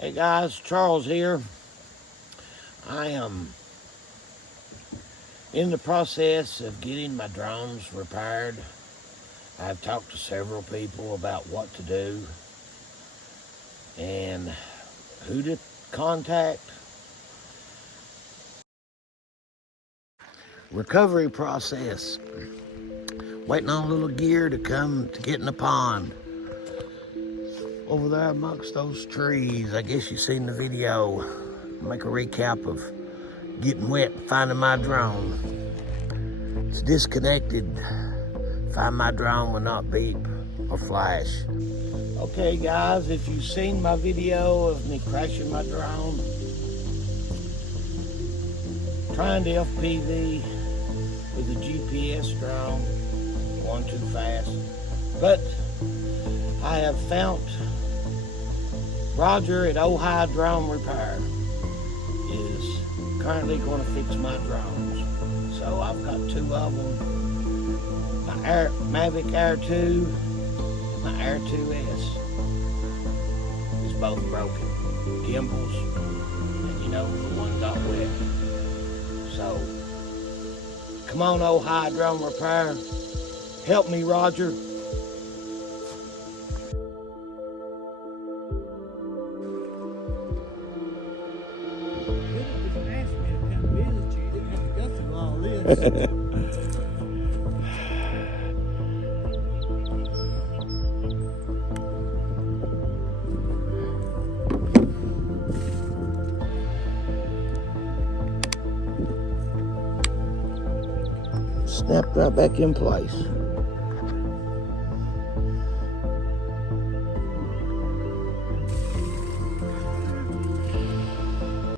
Hey guys, Charles here. I am in the process of getting my drones repaired. I've talked to several people about what to do and who to contact. Recovery process. Waiting on a little gear to come to get in the pond. Over there amongst those trees, I guess you've seen the video. Make a recap of getting wet and finding my drone. It's disconnected. Find my drone will not beep or flash. Okay guys, if you've seen my video of me crashing my drone, trying to FPV with a GPS drone, going too fast. But I have found Roger at Ohio Drone Repair is currently going to fix my drones. So I've got two of them. My Mavic Air 2, my Air 2S is both broken. Gimbals, and you know, the one got wet. So, come on Ohio Drone Repair, help me Roger. Snapped right back in place.